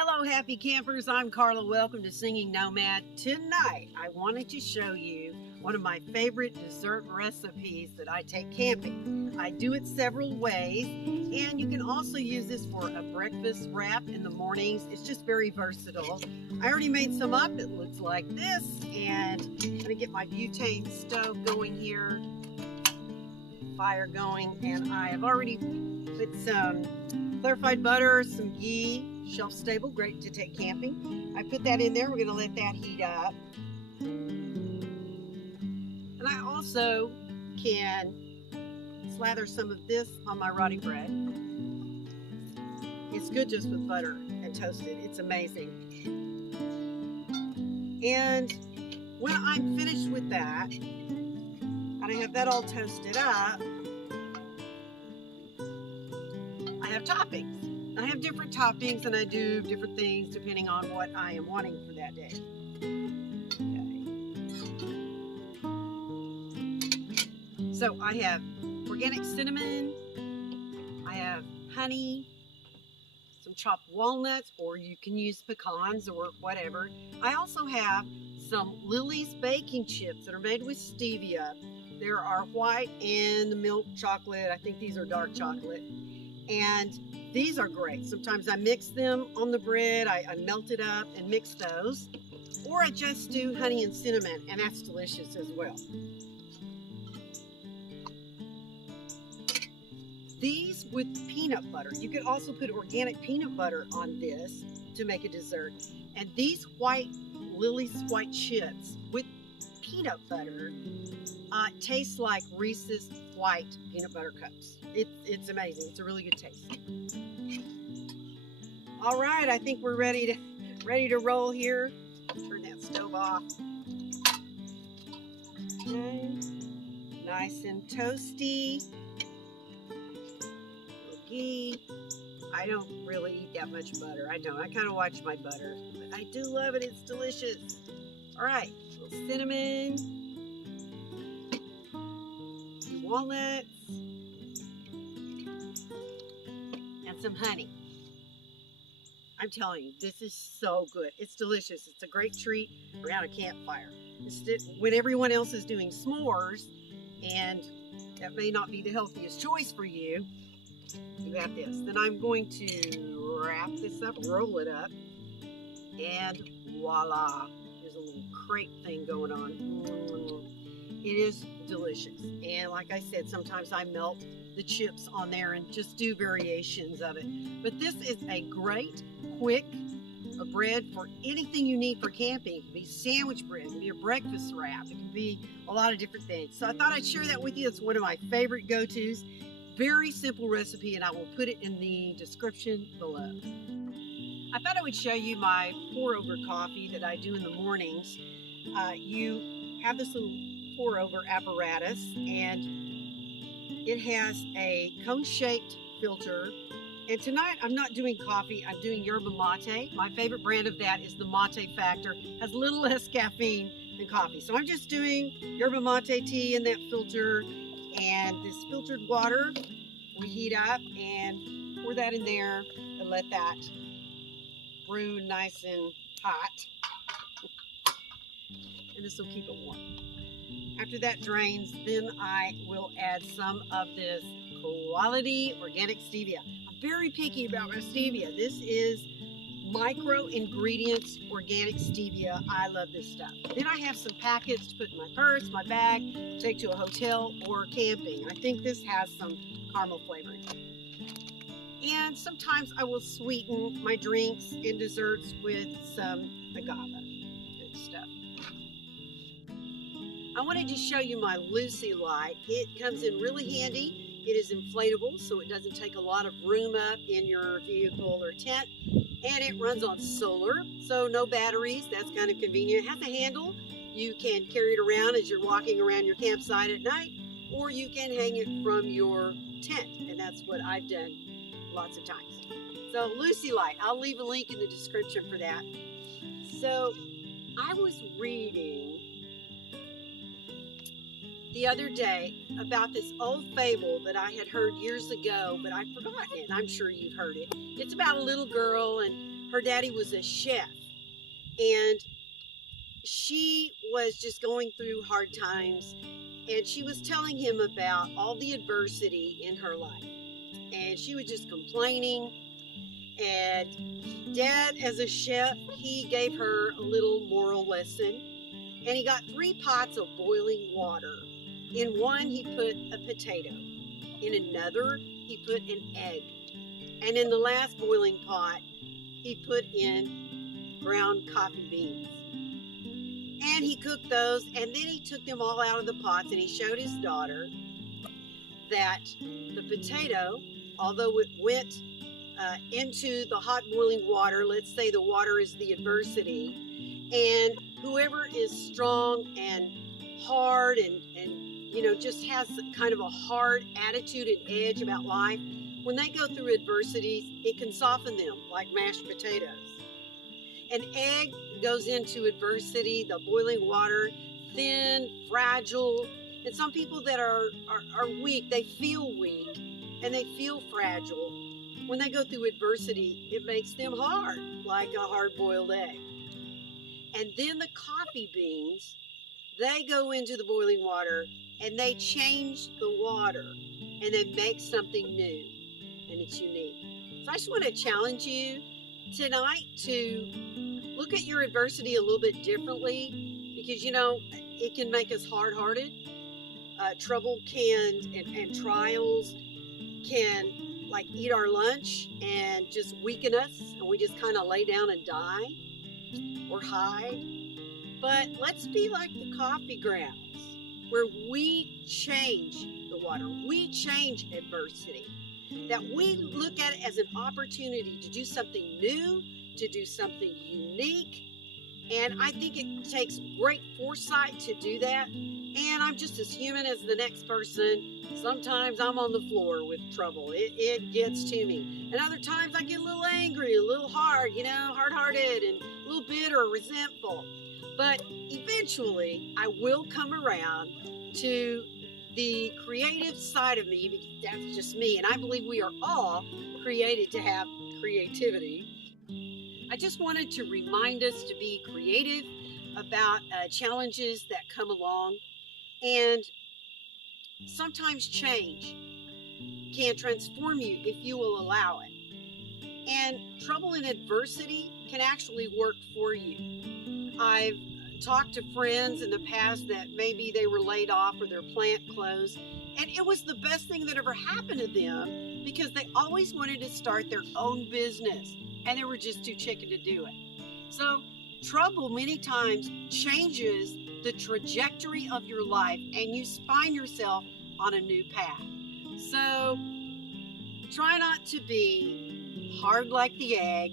Hello, happy campers. I'm Carla. Welcome to Singing Nomad. Tonight, I wanted to show you one of my favorite dessert recipes that I take camping. I do it several ways, and you can also use this for a breakfast wrap in the mornings. It's just very versatile. I already made some up. It looks like this, and I'm gonna get my butane stove going here, fire going, and I have already put some clarified butter, some ghee, shelf stable, great to take camping. I put that in there. We're going to let that heat up. And I also can slather some of this on my roti bread. It's good just with butter and toasted. It's amazing. And when I'm finished with that, and I have that all toasted up, I have toppings. I have different toppings and I do different things depending on what I am wanting for that day. Okay. So I have organic cinnamon, I have honey, some chopped walnuts, or you can use pecans or whatever. I also have some Lily's baking chips that are made with stevia. There are white and milk chocolate. I think these are dark chocolate. And these are great. Sometimes I mix them on the bread. I melt it up and mix those. Or I just do honey and cinnamon, and that's delicious as well. These with peanut butter. You could also put organic peanut butter on this to make a dessert. And these Lily's white chips with peanut butter tastes like Reese's white peanut butter cups. It's amazing. It's a really good taste. All right, I think we're ready to roll here. Turn that stove off. Okay. Nice and toasty. Ghee. I don't really eat that much butter. I don't. I kind of watch my butter, but I do love it. It's delicious. All right, a little cinnamon, some walnuts, and some honey. I'm telling you, this is so good. It's delicious. It's a great treat around a campfire. When everyone else is doing s'mores, and that may not be the healthiest choice for you, you have this. Then I'm going to wrap this up, roll it up, and voila. There's a little crepe thing going on. It is delicious. And like I said, sometimes I melt the chips on there and just do variations of it. But this is a great, quick bread for anything you need for camping. It can be sandwich bread, it can be a breakfast wrap, it can be a lot of different things. So I thought I'd share that with you. It's one of my favorite go-tos. Very simple recipe, and I will put it in the description below. I thought I would show you my pour-over coffee that I do in the mornings. You have this little pour-over apparatus, and it has a cone-shaped filter. And tonight I'm not doing coffee, I'm doing yerba mate. My favorite brand of that is the Mate Factor. Has a little less caffeine than coffee. So I'm just doing yerba mate tea in that filter, and this filtered water we heat up and pour that in there and let that brew nice and hot. And this will keep it warm. After that drains, then I will add some of this quality organic stevia. I'm very picky about my stevia. This is micro ingredients organic stevia. I love this stuff. Then I have some packets to put in my purse, my bag, take to a hotel or camping. I think this has some caramel flavoring. And sometimes I will sweeten my drinks and desserts with some agave. Good stuff. I wanted to show you my Luci light. It comes in really handy. It is inflatable, so it doesn't take a lot of room up in your vehicle or tent. And it runs on solar, so no batteries. That's kind of convenient. It has a handle. You can carry it around as you're walking around your campsite at night, or you can hang it from your tent, and that's what I've done lots of times. So Luci light, I'll leave a link in the description for that. So I was reading the other day about this old fable that I had heard years ago, but I've forgotten it. I'm sure you've heard it. It's about a little girl, and her daddy was a chef, and she was just going through hard times, and she was telling him about all the adversity in her life, and she was just complaining. And Dad, as a chef, he gave her a little moral lesson, and he got 3 pots of boiling water. In one, he put a potato. In another, he put an egg. And in the last boiling pot, he put in ground coffee beans. And he cooked those, and then he took them all out of the pots, and he showed his daughter that the potato, although it went into the hot boiling water, let's say the water is the adversity, and whoever is strong and hard and just has kind of a hard attitude and edge about life, when they go through adversities, it can soften them like mashed potatoes. An egg goes into adversity, the boiling water, thin, fragile, and some people that are weak, they feel weak and they feel fragile. When they go through adversity, it makes them hard, like a hard-boiled egg. And then the coffee beans, they go into the boiling water and they change the water and they make something new, and it's unique. So I just want to challenge you tonight to look at your adversity a little bit differently, because it can make us hard-hearted. Trouble and trials can like eat our lunch and just weaken us, and we just kind of lay down and die or hide. But let's be like the coffee grounds, where we change the water, we change adversity, that we look at it as an opportunity to do something new, to do something unique. And I think it takes great foresight to do that. And I'm just as human as the next person. Sometimes I'm on the floor with trouble. It gets to me. And other times I get a little angry, a little hard, hard-hearted, and a little bitter, resentful. But eventually I will come around to the creative side of me, because that's just me. And I believe we are all created to have creativity. I just wanted to remind us to be creative about challenges that come along. And sometimes change can transform you if you will allow it. And trouble and adversity can actually work for you. I've talked to friends in the past that maybe they were laid off or their plant closed, and it was the best thing that ever happened to them, because they always wanted to start their own business, and they were just too chicken to do it. So trouble many times changes the trajectory of your life, and you find yourself on a new path. So try not to be hard like the egg.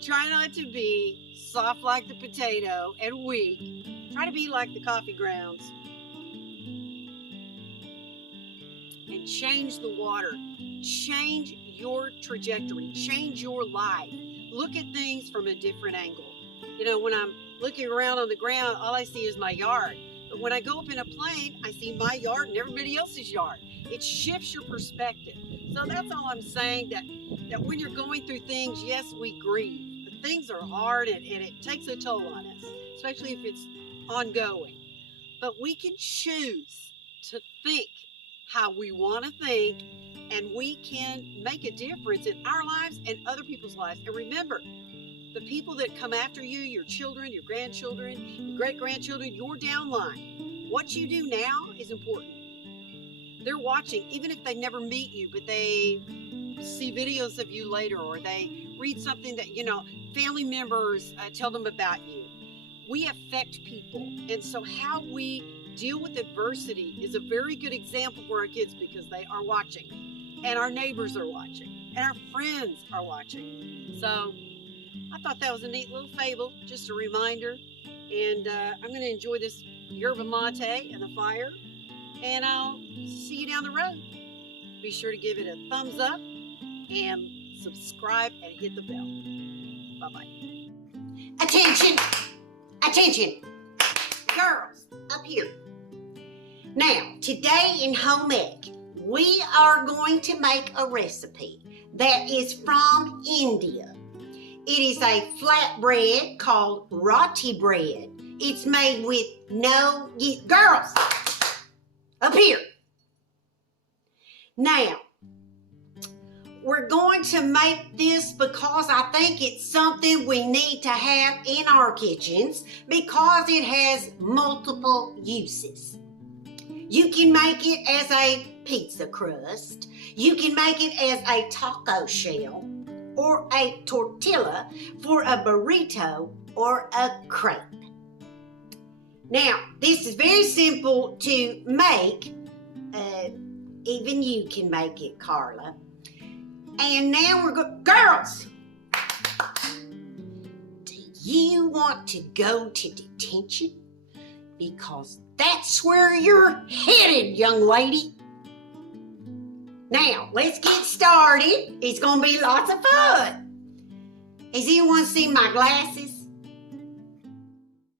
Try not to be soft like the potato and weak. Try to be like the coffee grounds. And change the water. Change your trajectory. Change your life. Look at things from a different angle. When I'm looking around on the ground, all I see is my yard. But when I go up in a plane, I see my yard and everybody else's yard. It shifts your perspective. So that's all I'm saying, that when you're going through things, yes, we grieve. But things are hard, and it takes a toll on us, especially if it's ongoing. But we can choose to think how we want to think, and we can make a difference in our lives and other people's lives. And remember, the people that come after you, your children, your grandchildren, your great-grandchildren, your downline, what you do now is important. They're watching, even if they never meet you, but they see videos of you later, or they read something that, family members tell them about you. We affect people. And so how we deal with adversity is a very good example for our kids, because they are watching, and our neighbors are watching, and our friends are watching. So I thought that was a neat little fable, just a reminder. And I'm going to enjoy this yerba mate and the fire, and I'll see you down the road. Be sure to give it a thumbs up and subscribe and hit the bell. Bye-bye. Attention! Attention! Girls, up here. Now, today in home ec, we are going to make a recipe that is from India. It is a flatbread called Roti bread. It's made with no yeast. Girls, up here. Now, we're going to make this because I think it's something we need to have in our kitchens because it has multiple uses. You can make it as a pizza crust. You can make it as a taco shell or a tortilla for a burrito or a crepe. Now, this is very simple to make. Even you can make it, Carla. And now we're going, girls, do you want to go to detention? Because that's where you're headed, young lady. Now, let's get started. It's going to be lots of fun. Has anyone seen my glasses?